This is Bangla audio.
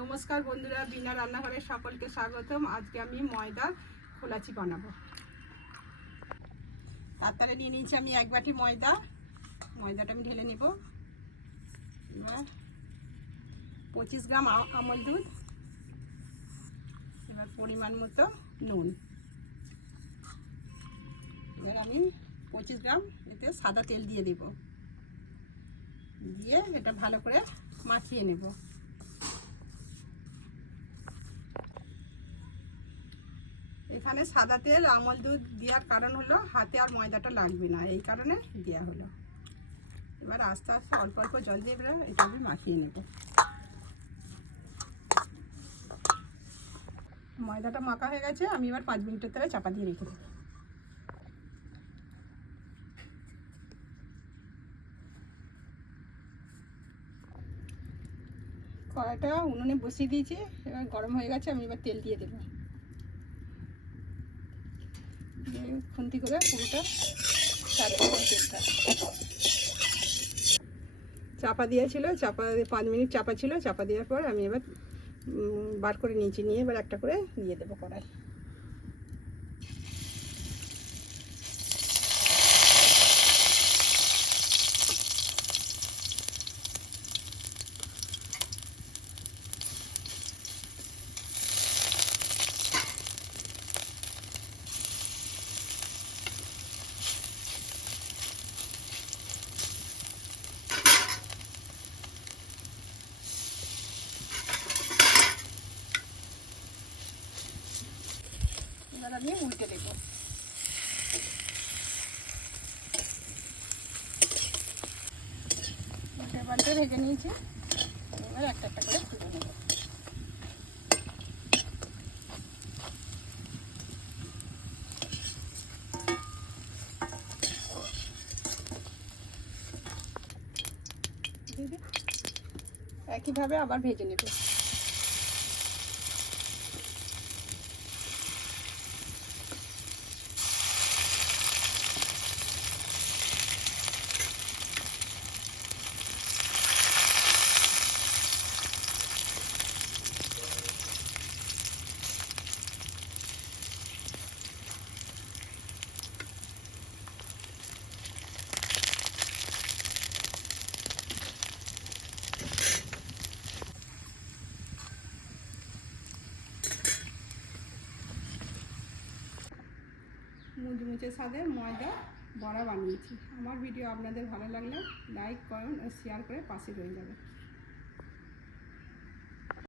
নমস্কার বন্ধুরা, বিনা রান্নাঘরে সকলকে স্বাগতম। আজকে আমি ময়দা খোলাচি বানাবো। তারপরে নিয়ে নিয়েছি আমি এক বাটি ময়দা। ময়দাটা আমি ঢেলে নেব। এবার পঁচিশ গ্রাম আমল দুধ। এবার পরিমাণ মতো নুন। এবার আমি পঁচিশ গ্রাম এতে সাদা তেল দিয়ে দেব। দিয়ে এটা ভালো করে মাখিয়ে নেব। এখানে সাদা তেল, আমল দুধ দেওয়ার কারণ হলো হাতে আর ময়দাটা লাগবে না, এই কারণে দেওয়া হলো। এবার আস্তে আস্তে অল্প অল্প জল দিয়ে এবার এটা আমি মাখিয়ে নেব। ময়দাটা মাখা হয়ে গেছে, আমি এবার পাঁচ মিনিটের তরে চাপা দিয়ে রেখে দেবো। কড়াটা উনুনে বসিয়ে দিয়েছি, এবার গরম হয়ে গেছে, আমি এবার তেল দিয়ে দেবো। খুন্তি করে পুরোটা চাপা দিয়েছিল চাপা পাঁচ মিনিট চাপা ছিল, চাপা দেওয়ার পর আমি এবার বার করে নিচে নিয়ে এবার একটা করে দিয়ে দেবো কড়াই। এবার আমি উল্টে দেবো। উল্টে পাল্টে রেখে নিয়েছি। এবার একটা একটা করে তুলে নেব। একইভাবে আবার ভেজে নেবে। মুচমুচে স্বাদে ময়দা বড়া বানিয়েছি। আমার ভিডিও আপনাদের ভালো লাগলে লাইক করুন ও শেয়ার করে পাশে রয়ে যাবে।